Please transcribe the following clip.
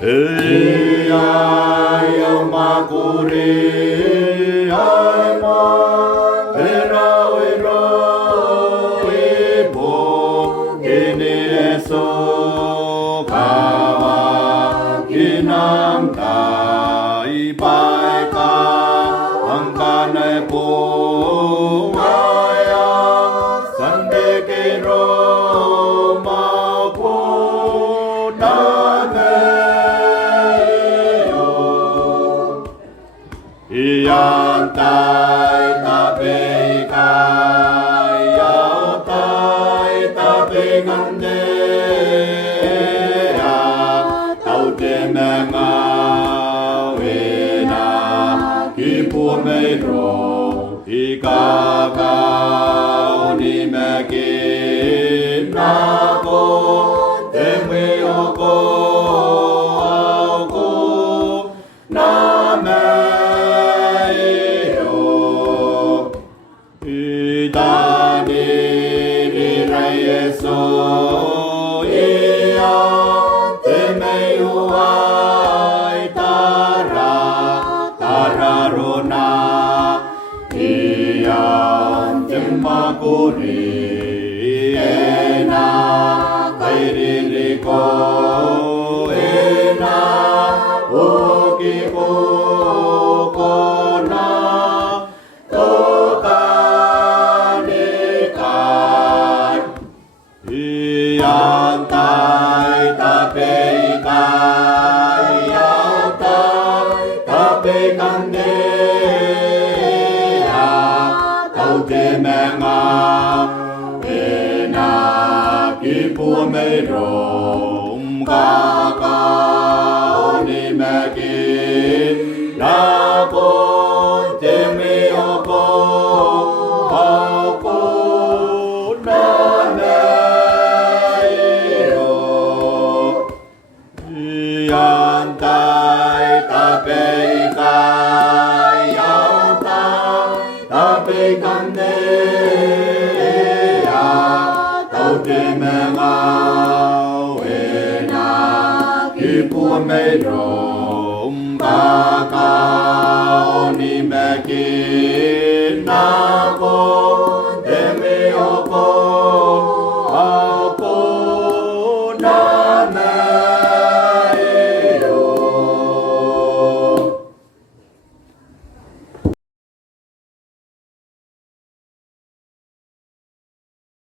Eya makuri aimo erairo ibo gineso kawa ginam tai bai ka angkane po maya sandekiro tai ta be kai yao tai ta be gande ya tau te me nga we na ki pu me ro I ka ka ni me ki na ko te me o ko au ko na me Makuri ena kairiliko ena ukipukona tokanikai iantai tapeikai iantai tapeikandeya tau te menga Pua mei rom ka ka ni me ki na ko te me o ko ko na me o yan tai ta pe kai yao tai ta pe kan de te me nga we na ki pu me rom ka ka